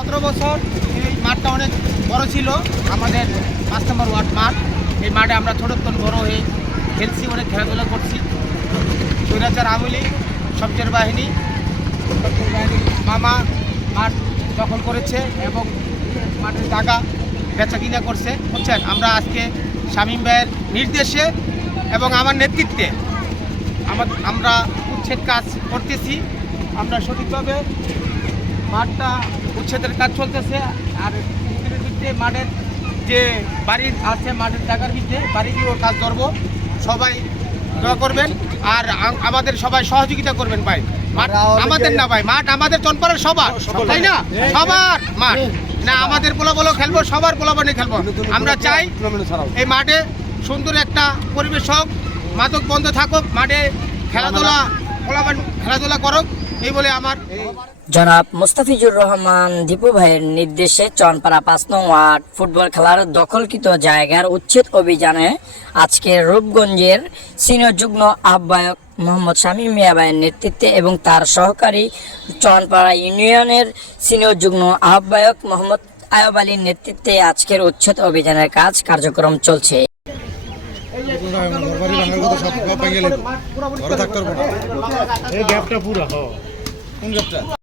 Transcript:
সতেরো বছর এই মাঠটা অনেক বড় ছিল, আমাদের পাঁচ নম্বর ওয়ার্ড মাঠ। এই মাঠে আমরা ছোটোত্তন বড় হয়ে খেলছি, অনেক খেলাধুলা করছি। স্বৈরাচার আমলি সবচেয়ে বাহিনী বাহিনীর মামা মাঠ দখল করেছে এবং মাঠের টাকা বেচা কিনা করছে। বুঝছেন? আমরা আজকে শামীম ভাইয়ের নির্দেশে এবং আমার নেতৃত্বে আমরা উচ্ছেদ কাজ করতেছি। আমরা সঠিকভাবে মাঠটা উচ্ছেদের কাজ চলতেছে। আর মাঠের যে বাড়ির আছে মাঠের জায়গার ভিত্তিতে বাড়িগুলোর কাজ ধরবো। সবাই দোয়া করবেন। আর আমাদের সবাই সহযোগিতা করবেন ভাই। মাঠ আমাদের না ভাই মাঠ আমাদের চনপাড়ার সবার। তাই না? সবার মাঠ। না আমাদের পোলা বলো খেলব সবার পোলা বানিয়ে খেলব। আমরা চাই এই মাঠে সুন্দর একটা পরিবেশ হোক মাদক বন্ধ থাকুক মাঠে খেলাধুলা পোলাবান খেলাধুলা করুক। এই বলে আমার। জনাব মুস্তাফিজুর রহমান দীপু ভাইয়ের নির্দেশে চনপাড়া পাঁচ নং ওয়ার্ড ফুটবল খেলার দখলকৃত জায়গার উচ্ছেদ অভিযানে আজকে রূপগঞ্জের সিনিয়র যুগ্ম আহ্বায়ক মোহাম্মদ শামীম মিয়া ভাইয়ের নেতৃত্বে এবং তার সহকারী চনপাড়া ইউনিয়নের সিনিয়র যুগ্ম আহ্বায়ক মোহাম্মদ আয়ব আলীর নেতৃত্বে আজকের উচ্ছেদ অভিযানের কাজ কার্যক্রম চলছে। এই গ্যাপটা পুরো কোন গ্যাপটা